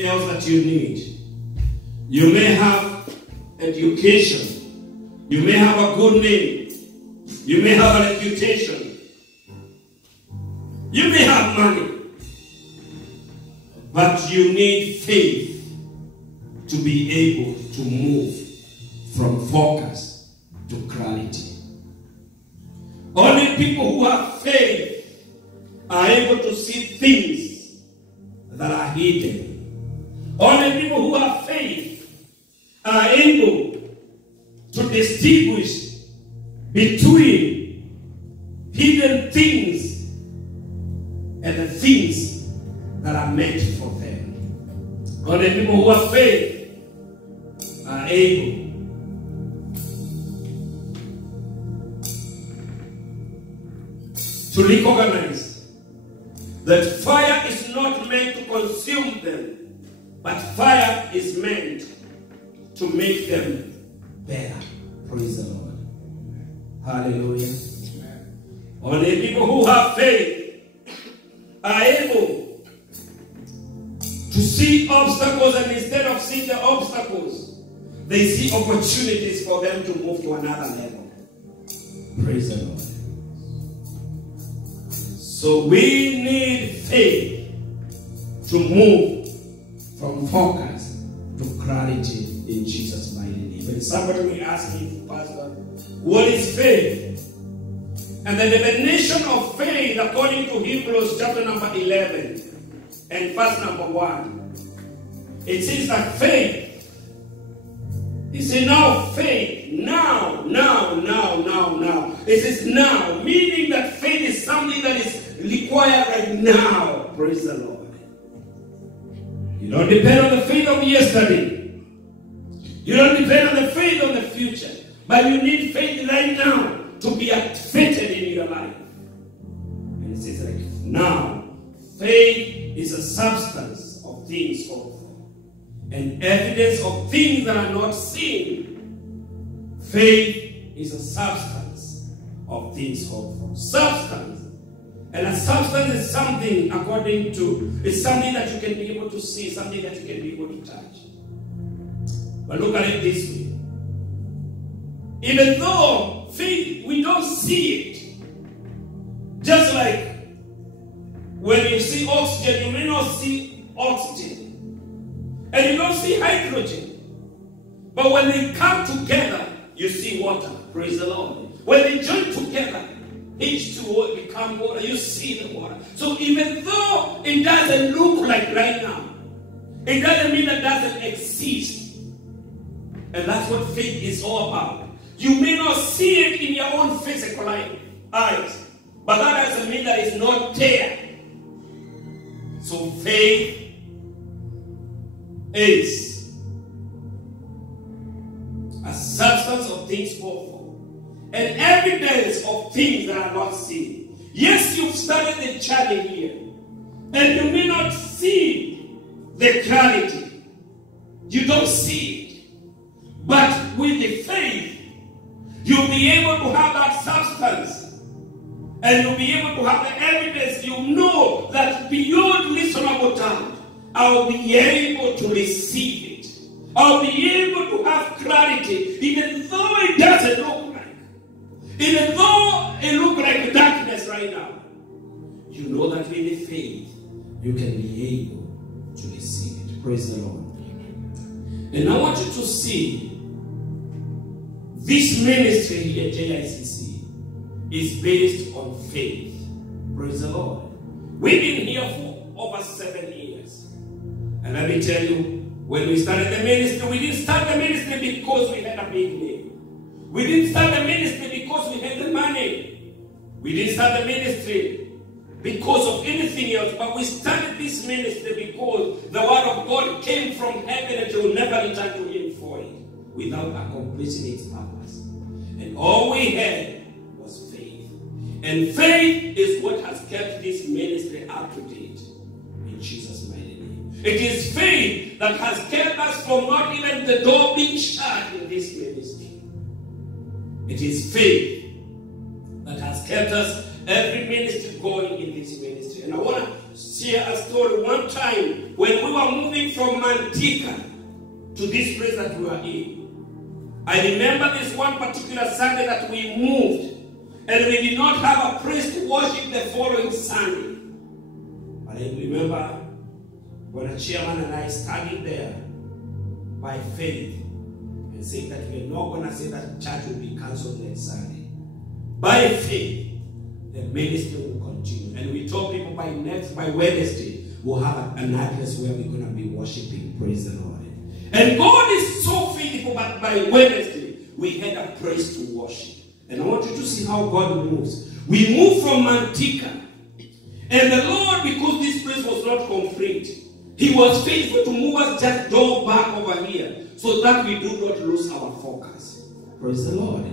else that you need. You may have education. You may have a good name. You may have a reputation. You may have money. But you need faith to be able to move from focus to clarity. Only people who have faith are able to see things that are hidden. Only people who have faith are able to distinguish between hidden things and the things that are meant for them. Only people who have faith are able to recognize that fire is not meant to consume them, but fire is meant to make them better. Praise the Lord. Hallelujah. Only people who have faith are able to see obstacles, and instead of seeing the obstacles, they see opportunities for them to move to another level. Praise the Lord. So we need faith to move from focus to clarity in Jesus' mighty name. When somebody will ask me, Pastor, what is faith? And the definition of faith, according to Hebrews chapter number 11 and verse number 1, it says that faith is now faith, now. It is now, meaning that faith is something that is required right now. Praise the Lord. You don't depend on the faith of yesterday. You don't depend on the faith of the future. But you need faith right now to be activated in your life. And it says like, now, faith is a substance of things hoped for, and evidence of things that are not seen. Faith is a substance of things hoped for. Substance. And a substance is something, according to, it's something that you can be able to see, something that you can be able to touch. But look at it this way. Even though faith, we don't see it. Just like when you see oxygen, you may not see oxygen. And you don't see hydrogen. But when they come together, you see water. Praise the Lord. When they join together, H2O become water. You see the water. So even though it doesn't look like right now, it doesn't mean it doesn't exist. And that's what faith is all about. You may not see it in your own physical eyes, but that doesn't mean that it's not there. So faith is a substance of things hoped for, and evidence of things that are not seen. Yes, you've started the journey here, and you may not see the clarity. You don't see it. But with the faith, you'll be able to have that substance, and you'll be able to have the evidence. You know that beyond reasonable doubt, I'll be able to receive it. I'll be able to have clarity, even though it doesn't look like. Even though it looks like darkness right now. You know that with the faith, you can be able to receive it. Praise the Lord. And I want you to see this ministry here at JICC is based on faith. Praise the Lord. We've been here for over 7 years. And let me tell you, when we started the ministry, we didn't start the ministry because we had a big name. We didn't start the ministry because we had the money. We didn't start the ministry because of anything else, but we started this ministry because the word of God came from heaven and it will never return to him void without accomplishing its purpose. And all we had was faith. And faith is what has kept this ministry up to date. In Jesus' mighty name. It is faith that has kept us from not even the door being shut in this ministry. It is faith that has kept us every ministry going in this ministry. And I want to share a story. One time when we were moving from Mantika to this place that we are in, I remember this one particular Sunday that we moved, and we did not have a place to worship the following Sunday. But I remember when a chairman and I standing there by faith and saying that we're not going to say that church will be cancelled next Sunday. By faith, the ministry will continue. And we told people by Wednesday, we'll have an address where we're going to be worshiping. Praise the Lord. And God is so faithful, but by Wednesday, we had a place to worship. And I want you to see how God moves. We moved from Mantika. And the Lord, because this place was not complete, He was faithful to move us just door back over here so that we do not lose our focus. Praise the Lord.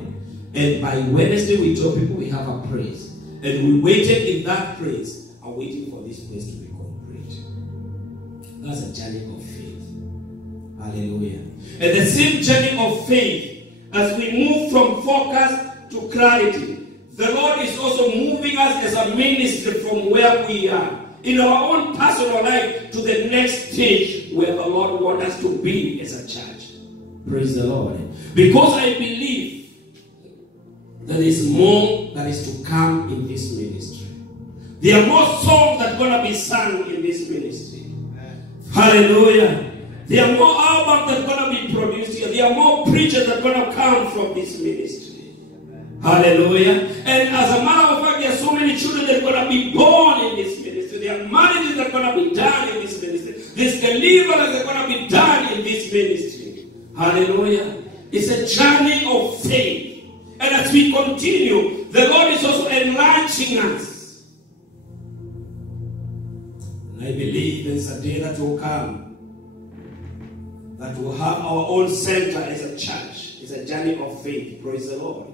And by Wednesday, we told people we have a praise. And we waited in that place, waiting for this place to be complete. That's a journey of faith. Hallelujah. And the same journey of faith, as we move from focus to clarity, the Lord is also moving us as a ministry from where we are in our own personal life to the next stage where the Lord wants us to be as a church. Praise the Lord. Because I believe there is more that is to come in this ministry. There are more songs that are going to be sung in this ministry. Hallelujah. There are more albums that are going to be produced here. There are more preachers that are going to come from this ministry. Hallelujah. And as a matter of fact, there are so many children that are going to be born in this ministry. There are marriages that are going to be done in this ministry. There's deliverance that are going to be done in this ministry. Hallelujah. It's a journey of faith. And as we continue, the Lord is also enlarging us. And I believe there's a day that will come that will have our own center as a church. It's a journey of faith. Praise the Lord.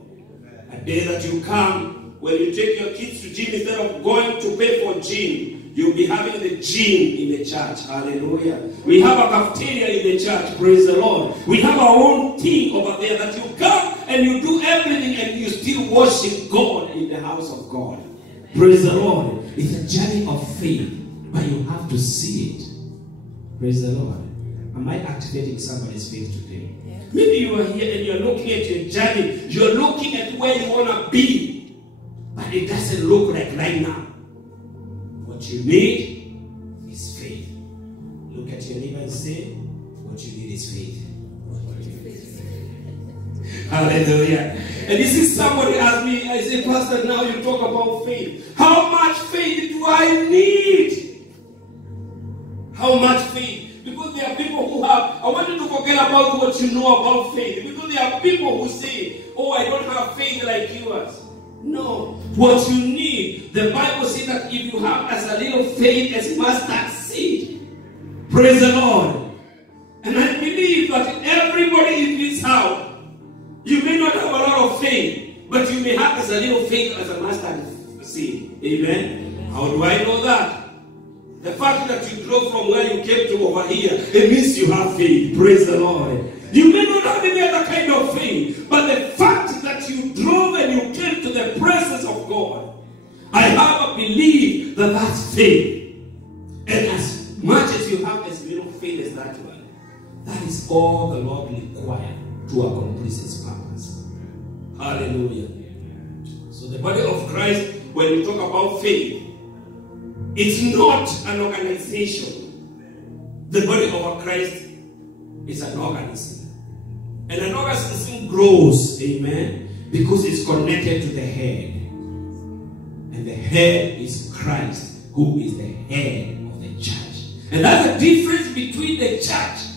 A day that you come, when you take your kids to gym, instead of going to pay for gym, you'll be having the gym in the church. Hallelujah. We have a cafeteria in the church. Praise the Lord. We have our own thing over there that you come and you do everything and you still worship God in the house of God. Praise the Lord. It's a journey of faith, but you have to see it. Praise the Lord. Am I activating somebody's faith today? Maybe you are here and you're looking at your journey. You're looking at where you want to be. But it doesn't look like right now. What you need is faith. Look at your neighbor and say, what you need is faith. Hallelujah. And this is somebody asked me, I say, Pastor, now you talk about faith. How much faith do I need? How much faith? Because there are people who have, I want you to forget about what you know about faith. Because there are people who say, oh, I don't have faith like yours. No. What you need, the Bible says that if you have as a little faith as mustard seed. Praise the Lord. And I believe that everybody in this house, you may not have a lot of faith, but you may have as a little faith as a mustard seed. Amen. How do I know that? The fact that you drove from where you came to over here, it means you have faith. Praise the Lord. You may not have any other kind of faith, but the fact that you drove and you came to the presence of God, I have a belief that that's faith. And as much as you have as little faith as that one, that is all the Lord requires to accomplish His purpose. Hallelujah. So the body of Christ, when we talk about faith, it's not an organization. The body of Christ is an organism. And an organism grows, amen, because it's connected to the head. And the head is Christ, who is the head of the church. And that's the difference between the church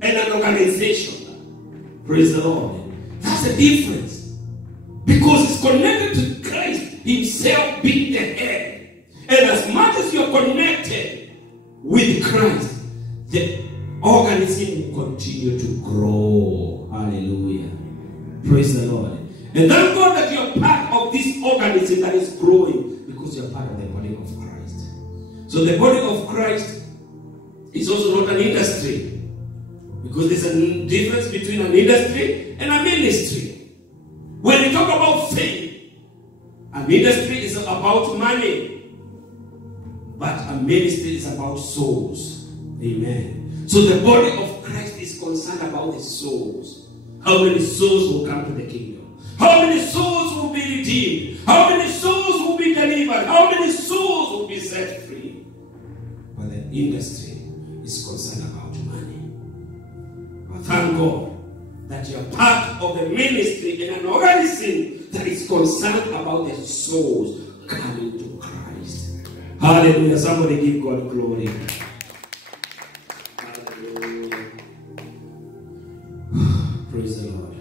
and an organization. Praise the Lord. That's the difference. Because it's connected to Christ Himself being the head. And as much as you're connected with Christ, the organism will continue to grow. Hallelujah. Praise the Lord. And thank God that you're part of this organism that is growing, because you're part of the body of Christ. So the body of Christ is also not an industry, because there's a difference between an industry and a ministry. When we talk about faith, a ministry is about money. But a a ministry is about souls. Amen. So the body of Christ is concerned about the souls. How many souls will come to the kingdom? How many souls will be redeemed? How many souls will be delivered? How many souls will be set free? But the industry is concerned about money. But thank God that you are part of the ministry in an organism that is concerned about the souls coming to Christ. Hallelujah. Somebody give God glory. Hallelujah. Praise the Lord.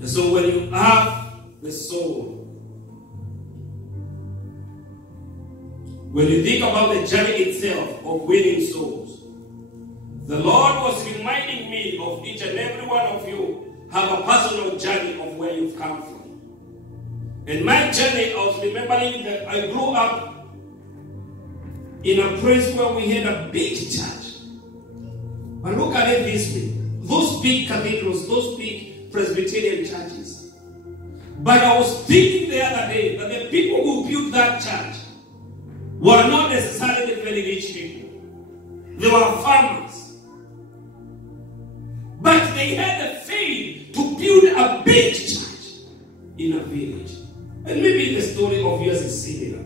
And so when you have the soul, when you think about the journey itself of winning souls, the Lord was reminding me of each and every one of you have a personal journey of where you've come from. In my journey, I was remembering that I grew up in a place where we had a big church. But look at it this way. Those big cathedrals, those big Presbyterian churches. But I was thinking the other day that the people who built that church were not necessarily very rich people. They were farmers. But they had the faith to build a big church in a village. And maybe the story of yours is similar.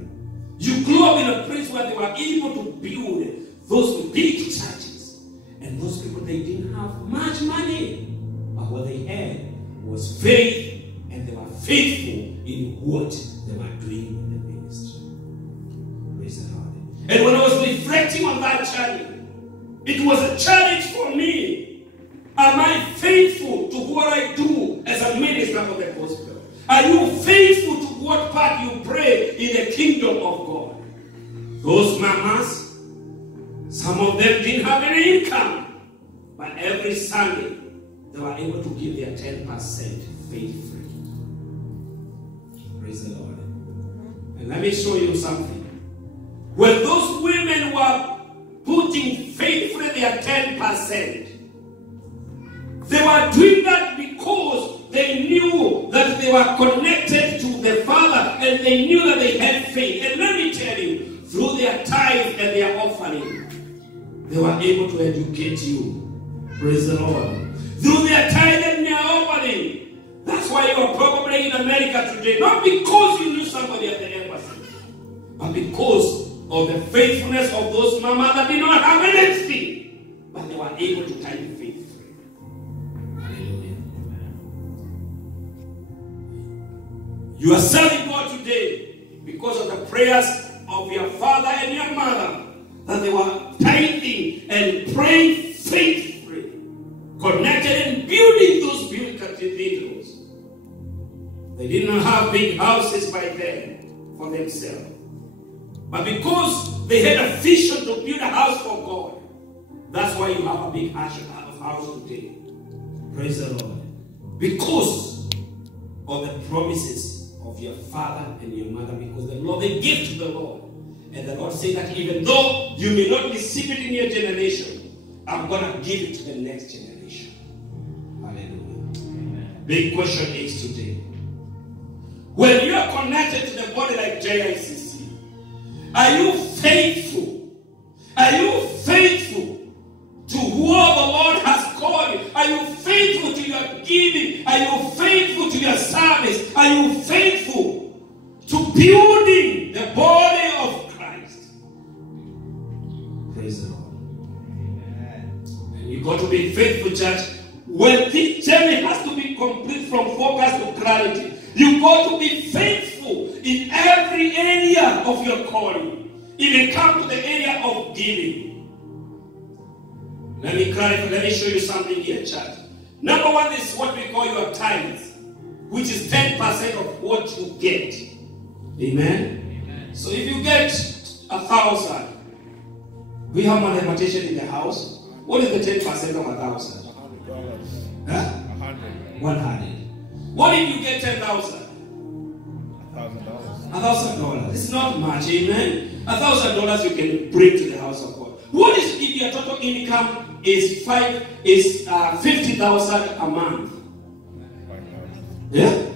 You grew up in a place where they were able to build those big churches. And those people, they didn't have much money. But what they had was faith, and they were faithful in what they were doing in the ministry. Praise the Lord. And when I was reflecting on that journey, it was a challenge for me. Am I faithful to what I do as a minister of the gospel? Are you faithful to what part you pray in the kingdom of God? Those mamas, some of them didn't have any income, but every Sunday they were able to give their 10% faith-free. Praise the Lord. And let me show you something. When those women were putting faithfully their 10%, they were doing that because they knew that they were connected to the Father, and they knew that they had faith. And let me tell you, through their tithe and their offering, they were able to educate you. Praise the Lord. Through their tithe and their offering. That's why you are probably in America today. Not because you knew somebody at the embassy, but because of the faithfulness of those mamas that did not have anything, but they were able to tithe faithfully. You are serving God today because of the prayers of your father and your mother, that they were tithing and praying faithfully, connected and building those beautiful cathedrals. They didn't have big houses by then for themselves. But because they had a vision to build a house for God, that's why you have a big house today. Praise the Lord. Because of the promises of your father and your mother, because the Lord, they give to the Lord. And the Lord said that even though you may not receive it in your generation, I'm going to give it to the next generation. Hallelujah. Amen. Big question is today, when you are connected to the body like JICC, are you faithful? Are you faithful to who the Lord has called you? Are you faithful to your giving? Are you faithful to your service? Are you faithful to building the body of Christ? Praise the Lord. Amen. And you got to be faithful, church. When this journey has to be complete from focus to clarity, you got to be faithful in every area of your calling. If it comes to the area of giving, let me clarify, let me show you something here, church. Number one is what we call your tithes, which is 10% of what you get. Amen? Amen. So if you get 1,000, we have mathematician in the house. What is the 10% of 1,000? $100. Huh? 100. What if you get 10,000? $1,000. $1,000. It's not much, amen? $1,000 you can bring to the house of God. What is if your total income is 50,000 a month? Yeah?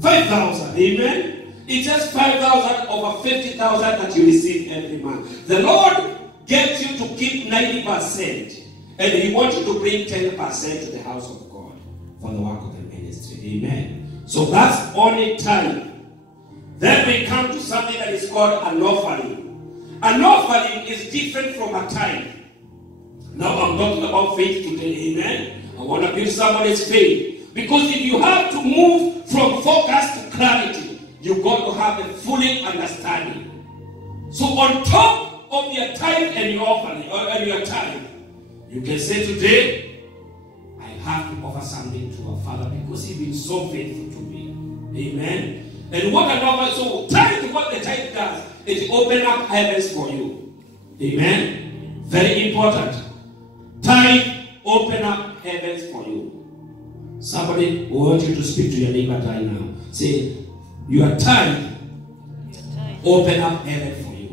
5,000. Amen? It's just 5,000 over 50,000 that you receive every month. The Lord gets you to keep 90%, and He wants you to bring 10% to the house of God for the work of the ministry. Amen. So that's only time. Then we come to something that is called an offering. An offering is different from a tithe. Now I'm talking about faith today. Amen. I want to build somebody's faith. Because if you have to move from focus to clarity, you've got to have a fully understanding. So on top of your tithe and your offering, or your tithe, you can say today, I have to offer something to our Father because He's been so faithful to me. Amen. And what an offer, so tithe, what the tithe does, is open up heavens for you. Amen. Very important. Tithe, open up heavens for you. Somebody wants you to speak to your neighbor right now. Say, your tithe, open up heaven for you.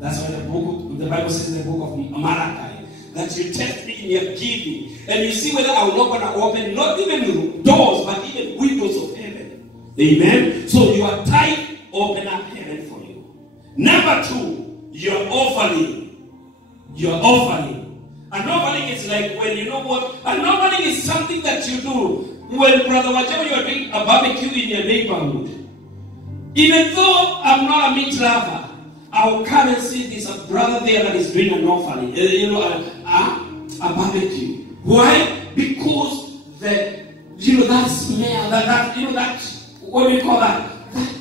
That's why the Bible says in the book of Malachi that you test me in your giving, and you see whether I will not going to open not even doors, but even windows of heaven. Amen. So your tithe, open up heaven for you. Number two, your offering. Your offering. An offering is like when you know what? An offering is something that you do when, Brother Wajama, you are doing a barbecue in your neighborhood. Even though I'm not a meat lover, I'll come and see this a brother there that is doing an offering. A barbecue. Why? Because that smell, that what do you call that? That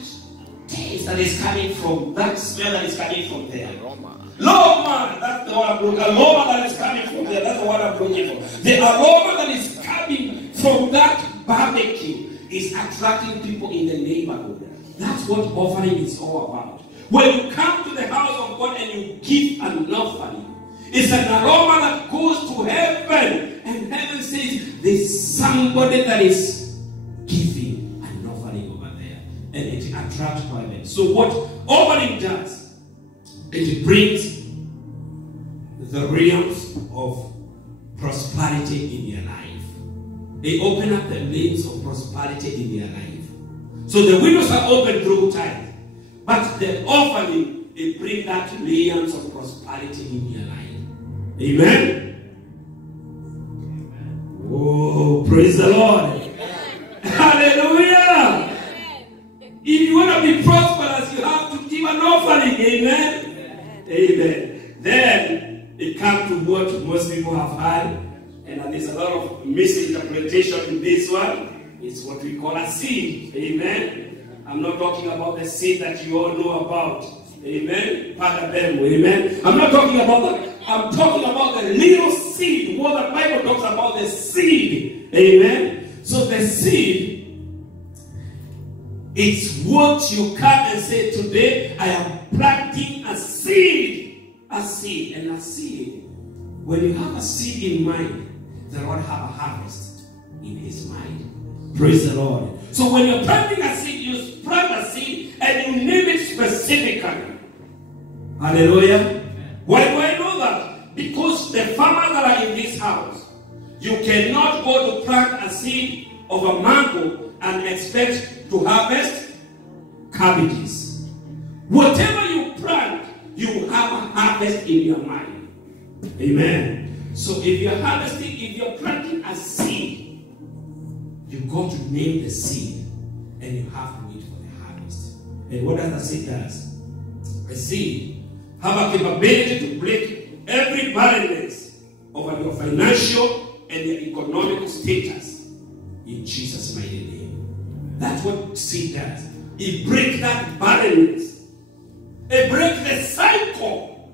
taste that is coming from, that smell that is coming from there. Aroma, that's the one I'm looking for. Aroma that is coming from there, that's the one I'm looking for. The aroma that is coming from that barbecue is attracting people in the neighborhood. That's what offering is all about. When you come to the house of God and you give an offering, it's an aroma that goes to heaven, and heaven says there's somebody that is giving an offering over there, and it attracts heaven. So what offering does, it brings the realms of prosperity in your life. They open up the lanes of prosperity in your life. So the windows are open through tithe, but the offering, it brings that realms of prosperity in your life. Amen? Oh, praise the Lord. Amen. Hallelujah. Amen. If you want to be prosperous, you have to give an offering. Amen? Amen. Then it comes to what most people have heard, and there's a lot of misinterpretation in this one. It's what we call a seed. Amen. I'm not talking about the seed that you all know about. Amen. Amen. I'm not talking about that. I'm talking about the little seed. What the Bible talks about, the seed. Amen. So the seed, it's what you come and say, today I am planting a seed. A seed. And a seed. When you have a seed in mind, the Lord have a harvest in His mind. Praise the Lord. So when you're planting a seed, you plant a seed and you name it specifically. Hallelujah. Why do I know that? Because the farmers that are in this house, you cannot go to plant a seed of a mango and expect to harvest cabbages. Whatever you plant, you have a harvest in your mind. Amen. So if you're harvesting, if you're planting a seed, you got to name the seed and you have to wait for the harvest. And what does the seed do? A seed have a capability to break every barrenness over your financial and your economical status in Jesus' mighty name. That's what seed does. It breaks that barrenness. It breaks the cycle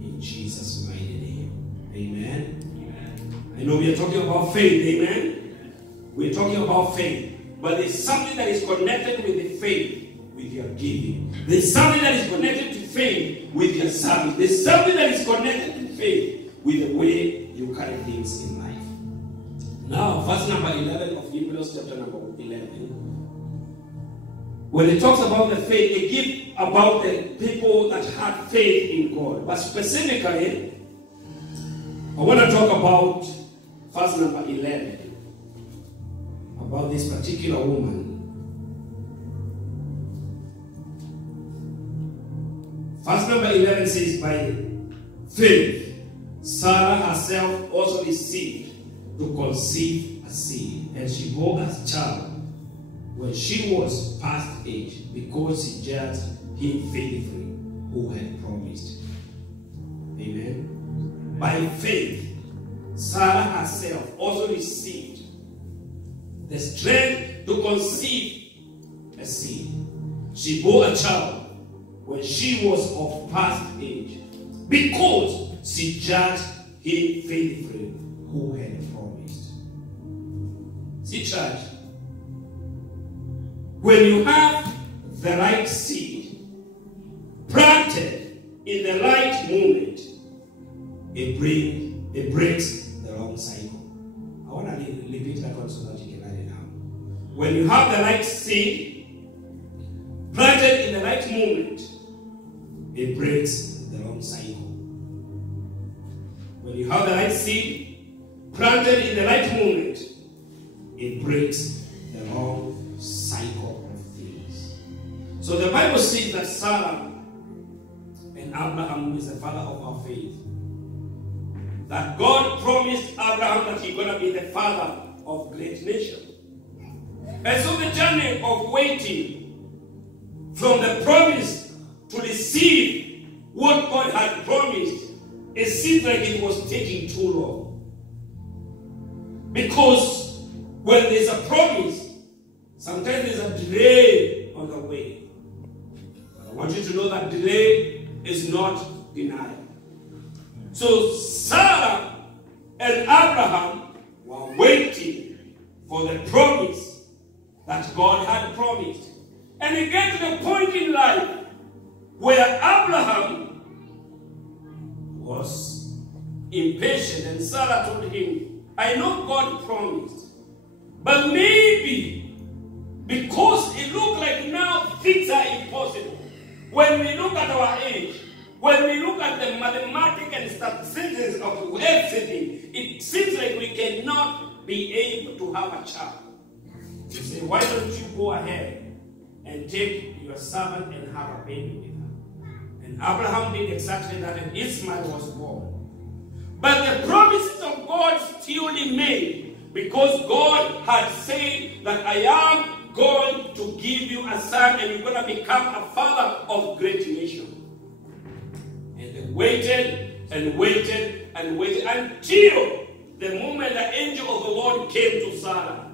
in Jesus' mighty name. Amen. Amen. I know we are talking about faith. Amen. We're talking about faith. But there's something that is connected with the faith. With your giving. There's something that is connected to faith with your service. There's something that is connected to faith with the way you carry things in life. Now, verse number 11 of Hebrews chapter number 11. When it talks about the faith, it gives about the people that had faith in God. But specifically, I want to talk about verse number 11. I about this particular woman. Verse number 11 says, by faith, Sarah herself also received to conceive a seed, and she bore a child when she was past age, because she judged him faithfully who had promised. Amen. By faith, Sarah herself also received the strength to conceive a seed. She bore a child when she was of past age, because she judged him faithfully who had promised. See, church, when you have the right seed planted in the right moment, it breaks the wrong cycle. I want to repeat that one so that you can write it down. When you have the right seed planted in the right moment, it breaks the wrong cycle. When you have the right seed planted in the right moment, it breaks the wrong cycle of things. So the Bible says that Sarah and Abraham, who is the father of our faith, that God promised Abraham that he's going to be the father of great nation. And so the journey of waiting from the promise to receive what God had promised, it seems like it was taking too long. Because when there's a promise, sometimes there's a delay on the way. But I want you to know that delay is not denial. So Sarah and Abraham were waiting for the promise that God had promised. And it gets to the point in life where Abraham was impatient, and Sarah told him, I know God promised, but maybe because it looked like now things are impossible. When we look at our age, when we look at the mathematics and statistics of everything, it seems like we cannot be able to have a child. You say, why don't you go ahead and take your servant and have a baby with her? And Abraham did exactly that, and Ishmael was born. But the promises of God still remain, because God had said that I am going to give you a son, and you're going to become a father of great nation. And they waited and waited and waited until the moment the angel of the Lord came to Sarah.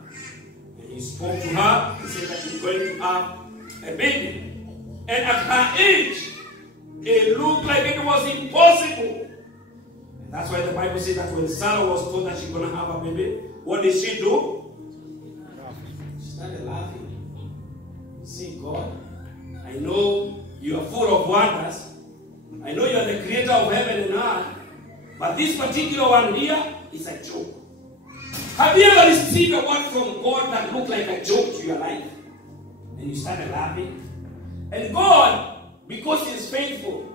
And he spoke to her and said that he's going to have a baby. And at her age, it looked like it was impossible. And that's why the Bible says that when Sarah was told that she's going to have a baby, what did she do? She started laughing. You see, God, I know you are full of wonders. I know you are the creator of heaven and earth. But this particular one here is a joke. Have you ever received a word from God that looked like a joke to your life? And you started laughing? And God, because He is faithful,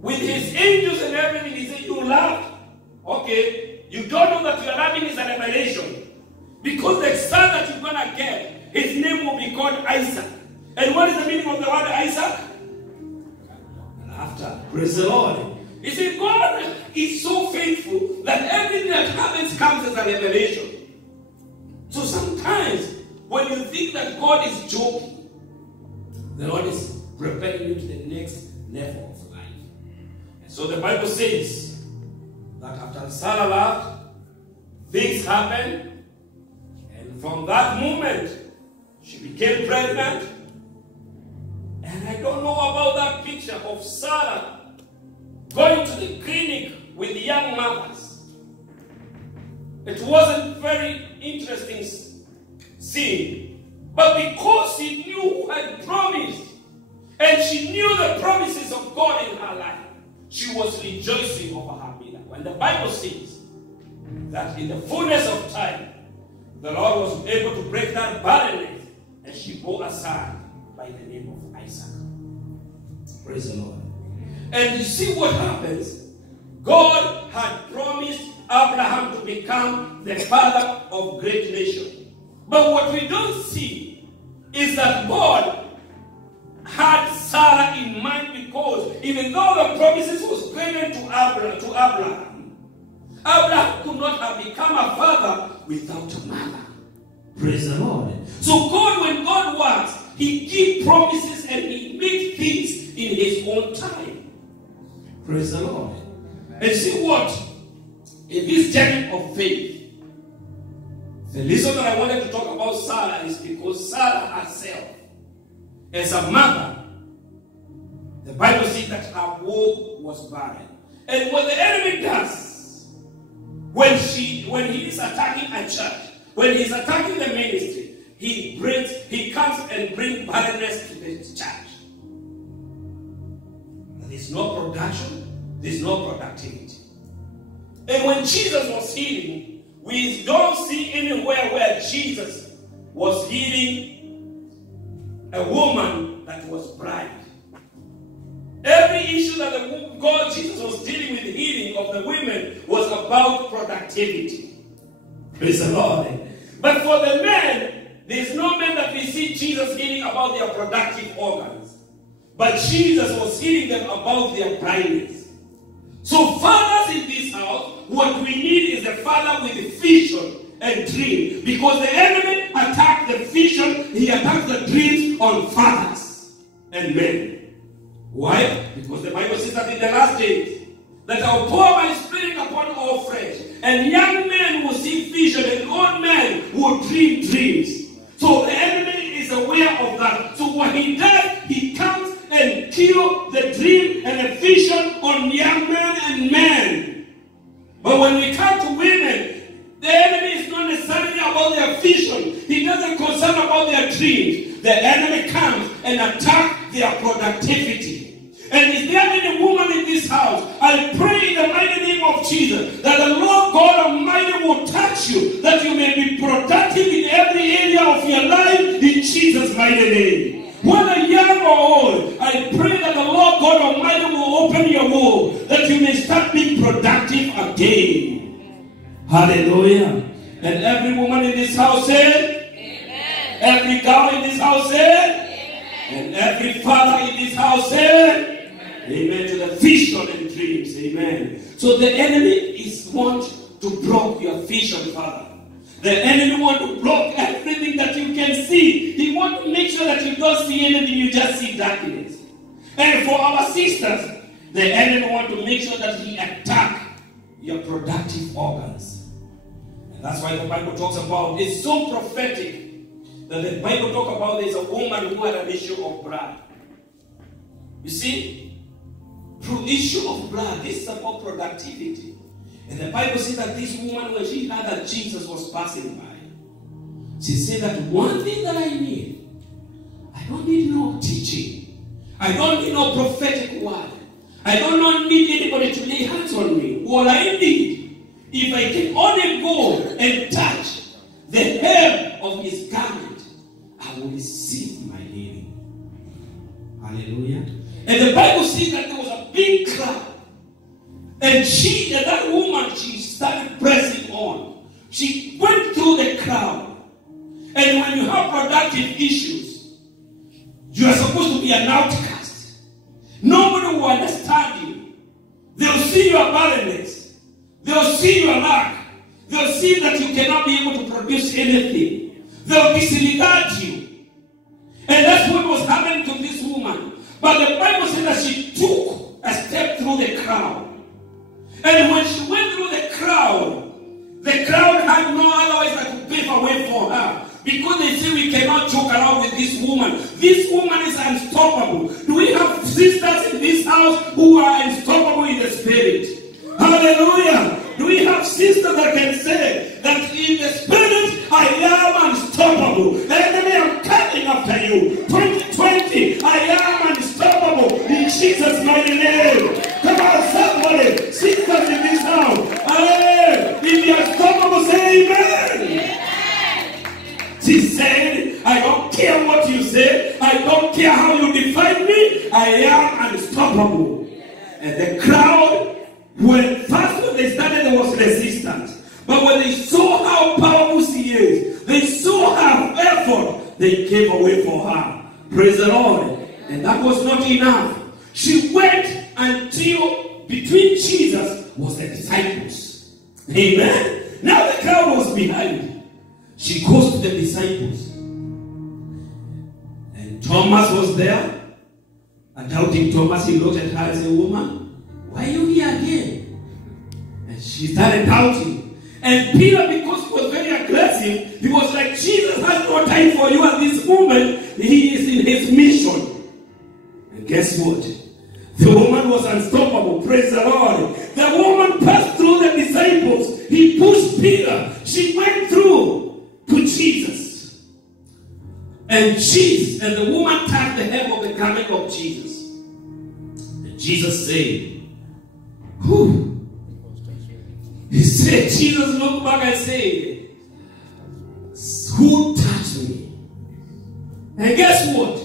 with His angels and everything, He said, you laughed. Okay, you don't know that your laughing is a revelation. Because the son that you're going to get, his name will be called Isaac. And what is the meaning of the word Isaac? Laughter. Praise the Lord. You see, God is so faithful that everything that happens comes as a revelation. So sometimes, when you think that God is joking, the Lord is preparing you to the next level of life. And so the Bible says that after Sarah laughed, things happened. And from that moment, she became pregnant. And I don't know about that picture of Sarah going to the clinic with young mothers. It wasn't very interesting scene. But because she knew who had promised, and she knew the promises of God in her life, she was rejoicing over her miracle. And the Bible says that in the fullness of time, the Lord was able to break that barrenness, and she bore a son by the name of Isaac. Praise the Lord. And you see what happens? God had promised Abraham to become the father of great nation. But what we don't see is that God had Sarah in mind, because even though the promises was given to Abraham, Abraham could not have become a father without a mother. Praise the Lord. So God, when God works, He gives promises and He makes things in His own time. Praise the Lord. And see what? In this journey of faith, the reason that I wanted to talk about Sarah is because Sarah herself, as a mother, the Bible says that her womb was barren. And what the enemy does, when he is attacking a church, when he's attacking the ministry, he comes and brings barrenness to the church. There's no production, there's no productivity. And when Jesus was healing, we don't see anywhere where Jesus was healing a woman that was blind. Every issue that God, Jesus was dealing with, the healing of the women, was about productivity. Praise the Lord. But for the men, there's no man that we see Jesus healing about their productive organs. But Jesus was healing them about their blindness. So fathers in this house, what we need is a father with a vision and dream. Because the enemy attacked the vision, he attacked the dreams on fathers and men. Why? Because the Bible says that in the last days, that I will pour my spirit upon all flesh, and young men will see vision, and old men will dream dreams. So the enemy is aware of that. So what he does, he comes and kills the dream and the vision on young men and men. But when we come to women, the enemy is not necessarily about their vision. He doesn't concern about their dreams. The enemy comes and attacks their productivity. And is there any woman in this house? I pray in the mighty name of Jesus that the Lord God Almighty will touch you, that you may be productive in every area of your life in Jesus' mighty name. Whether young or old, I pray that the Lord God Almighty will open your womb, that you may start being productive again. Hallelujah. And every woman in this house said, amen. Every girl in this house said, amen. And every father in this house said, amen, to the vision and dreams. Amen. So the enemy want to block your vision, Father. The enemy want to block everything that you can see. He want to make sure that you don't see anything, you just see darkness. And for our sisters, the enemy want to make sure that he attack your productive organs. And that's why the Bible talks about, it's so prophetic that the Bible talks about there's a woman who had an issue of blood. You see? Through issue of blood, this is about productivity. And the Bible says that this woman, when she heard that Jesus was passing by, she said that one thing that I need, I don't need no teaching. I don't need no prophetic word. I don't need anybody to lay hands on me. What I need, if I can only go and touch the hem of his garment, I will receive my healing. Hallelujah. And the Bible says that there was a big crowd. And that woman, she started pressing on. She went through the crowd. And when you have productive issues, you are supposed to be an outcast. Nobody will understand you. They'll see your barrenness. They'll see your lack. They'll see that you cannot be able to produce anything. They'll disregard you. And that's what was happening to this woman. But the Bible says that she took a step through the crowd. And when she went through the crowd had no other way than to pave a way for her. Because they say we cannot joke around with this woman. This woman is unstoppable. Do we have sisters in this house who are unstoppable in the spirit? Hallelujah. Do we have sisters that can say that in the spirit I am unstoppable? Enemy, I'm coming after you. 2020, I am unstoppable in Jesus' mighty name. Come on, somebody. Sisters in this house. Hey, if you're unstoppable, say amen. Amen. She said, I don't care what you say. I don't care how you define me. I am unstoppable. And the crowd, when they started, there was resistance. But when they saw how powerful she is, they saw her effort they gave away for her. Praise the Lord. And that was not enough. She went until between Jesus was the disciples. Amen. Now the crowd was behind. She goes to the disciples. And Thomas was there. And doubting Thomas, he looked at her and said, "Woman, why are you here again?" And she started doubting. And Peter, because he was very aggressive, he was like, "Jesus has no time for you at this moment. He is in his mission." And guess what? The woman was unstoppable. Praise the Lord. The woman passed through the disciples. He pushed Peter. She went through to Jesus. And the woman touched the hem of the garment of Jesus. And Jesus said, "Whew." He said, Jesus looked back and said, "Who touched me?" And guess what?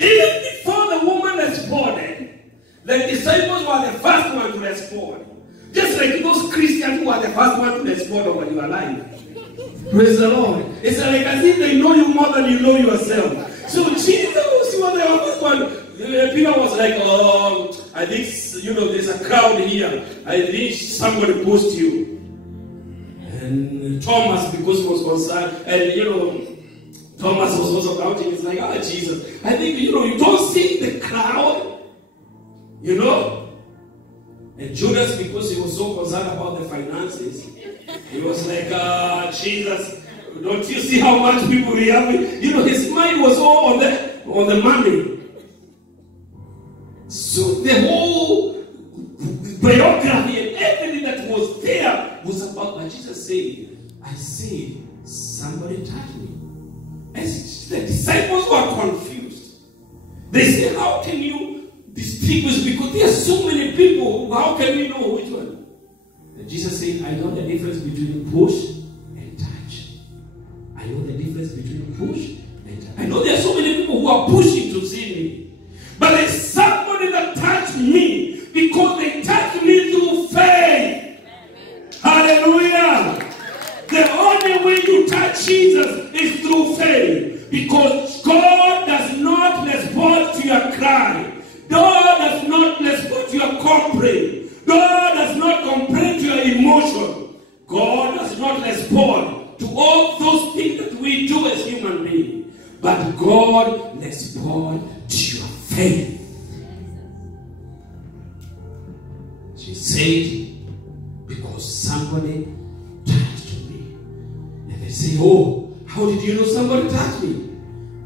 Even before the woman responded, the disciples were the first one to respond. Just like those Christians who are the first one to respond over your life. Praise the Lord. It's like as if they know you more than you know yourself. So Jesus was the first one. Peter was like, "Oh, I think, there's a crowd here. I think somebody pushed you." And Thomas, because he was concerned, and Thomas was also doubting. It's like, "Oh, Jesus, I think, you don't see the crowd, And Judas, because he was so concerned about the finances, he was like, "Jesus, don't you see how much people we have?" His mind was all on the money. So the whole biography and everything that was there was about what Jesus said. I said, "Somebody touched me." And the disciples were confused. They said, "How can you distinguish? Because there are so many people. How can we know which one?" And Jesus said, "I know the difference between push and touch. I know the difference between push and touch. I know there are so many people who are pushing to see me. But there's somebody that touched me because they touched me through faith." Hallelujah. The only way you touch Jesus is through faith. Because God does not respond to your cry. God does not respond to your complaint. God does not complain to your emotion. God does not respond to all those things that we do as human beings. But God responds to your faith. She said, "Because somebody touched me." And they say, "Oh, how did you know somebody touched me?"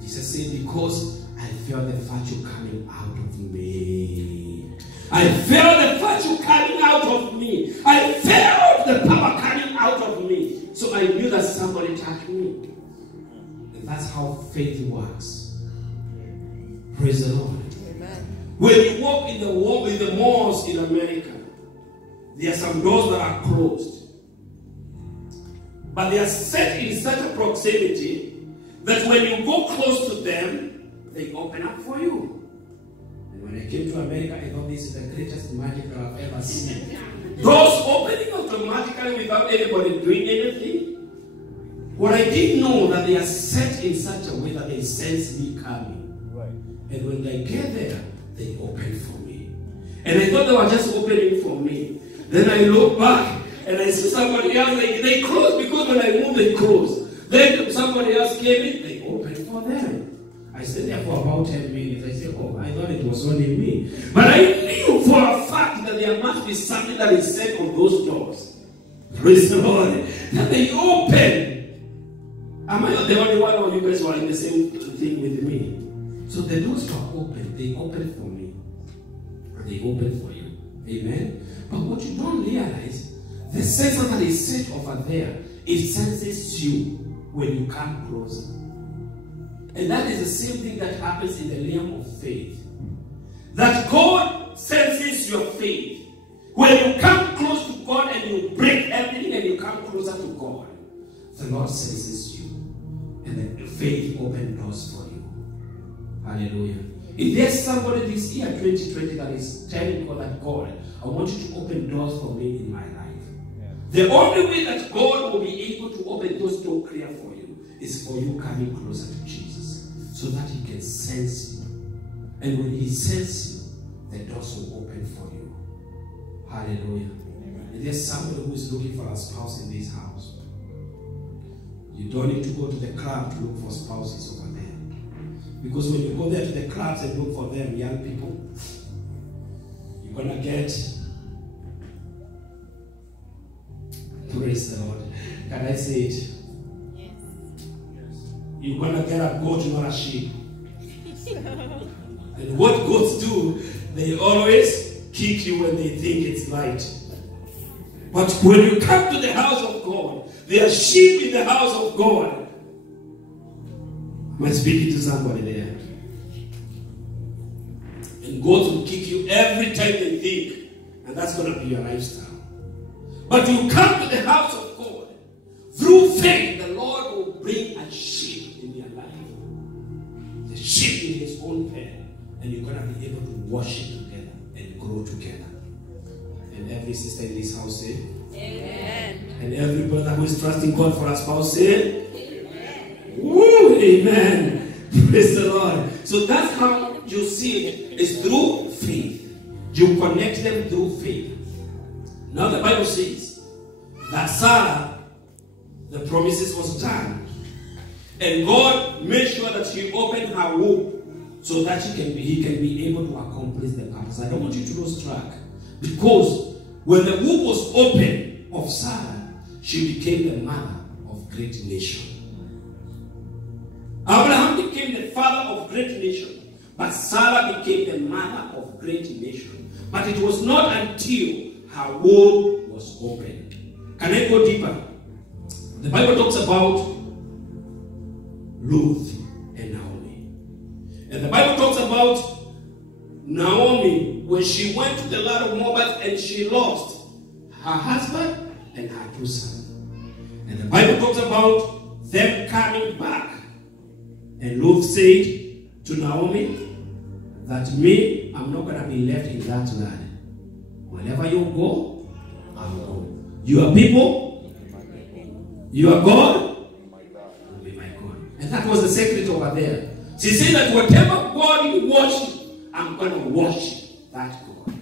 Jesus said, "Because I felt the virtue coming out of me. I felt the virtue coming out of me. I felt the power coming out of me. So I knew that somebody touched me." And that's how faith works. Praise the Lord. Amen. When you walk in the malls in America, there are some doors that are closed. But they are set in such a proximity that when you go close to them, they open up for you. And when I came to America, I thought this is the greatest magic that I've ever seen. Doors opening automatically without anybody doing anything. What I didn't know that they are set in such a way that they sense me coming. Right. And when they get there, they open for me. And I thought they were just opening for me. Then I look back and I see somebody else. They close because when I move, they close. Then somebody else came in, they opened for them. I stayed there for about 10 minutes. I said, "Oh, I thought it was only me." But I knew for a fact that there must be something that is set on those doors. Praise the Lord. That they open. Am I not the only one, or you guys were in the same thing with me? So the doors were open. They opened for me. They opened for you. Amen. But what you don't realize, the sensor that is set over there, it senses you when you come closer. And that is the same thing that happens in the realm of faith. That God senses your faith. When you come close to God and you break everything and you come closer to God, the Lord senses you. And the faith opens doors for you. Hallelujah. If there's somebody this year, 2020, that is telling God that, "God, I want you to open doors for me in my life." Yeah. The only way that God will be able to open those doors clear for you is for you coming closer to Jesus so that he can sense you. And when he senses you, the doors will open for you. Hallelujah. And there's somebody who is looking for a spouse in this house. You don't need to go to the club to look for spouses over there. Because when you go there to the clubs and look for them, young people, you're going to get, praise the Lord. Can I say it? Yes. You're going to get a goat, not a sheep. And what goats do, they always kick you when they think it's right. But when you come to the house of God, there are sheep in the house of God. Am I speaking to somebody there? And goats will kick you every time they think, and that's going to be your lifestyle. But you come to the house of God, through faith, the Lord will bring a sheep in your life. The sheep in his own pen, and you're going to be able to worship together and grow together. And every sister in this house say, amen. And every brother who is trusting God for a spouse say, amen. Woo, amen. Praise the Lord. So that's how you see it, is through faith. You connect them through faith. Now the Bible says that Sarah, the promises was done. And God made sure that she opened her womb so that he can be able to accomplish the purpose. I don't want you to lose track. Because when the womb was open of Sarah, she became the mother of great nation. Abraham became the father of great nation, but Sarah became the mother of great nation. But it was not until her womb was open. Can I go deeper? The Bible talks about Ruth and Naomi. And the Bible talks about Naomi when she went to the land of Moab and she lost her husband and her two sons. And the Bible talks about them coming back. And Ruth said to Naomi that me, I'm not going to be left in that land. Wherever you go, I'll go. You are people, you are God, will be my God. And that was the secret over there. She said that whatever God you worship, I'm going to worship that God.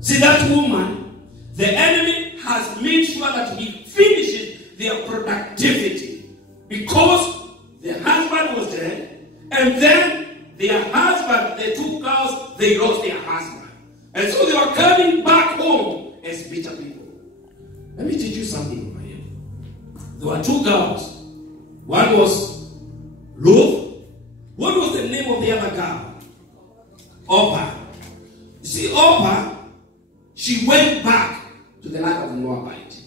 See, that woman, the enemy has made sure that he finishes their productivity because the husband was dead, and then their husband, the two girls, they lost their husband. And so they were coming back home as bitter people. Let me teach you something over here. There were two girls. One was Ruth. What was the name of the other girl? Orpah. You see, Orpah, she went back to the land of Moabite.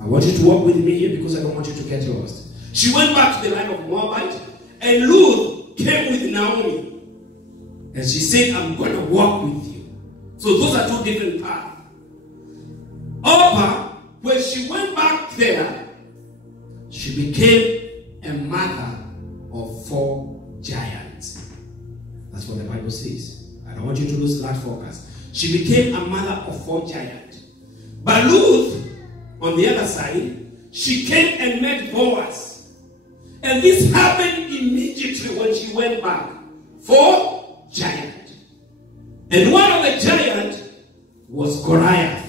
I want you to walk with me here because I don't want you to get lost. She went back to the land of Moabite, and Ruth came with Naomi. And she said, I'm going to walk with you. So those are two different paths. Orpah, when she went back there, she became a mother of 4 giants. That's what the Bible says. I don't want you to lose that focus. She became a mother of 4 giants. But Ruth, on the other side, she came and met Boaz. And this happened immediately when she went back. 4 giants. And one of the giants was Goliath.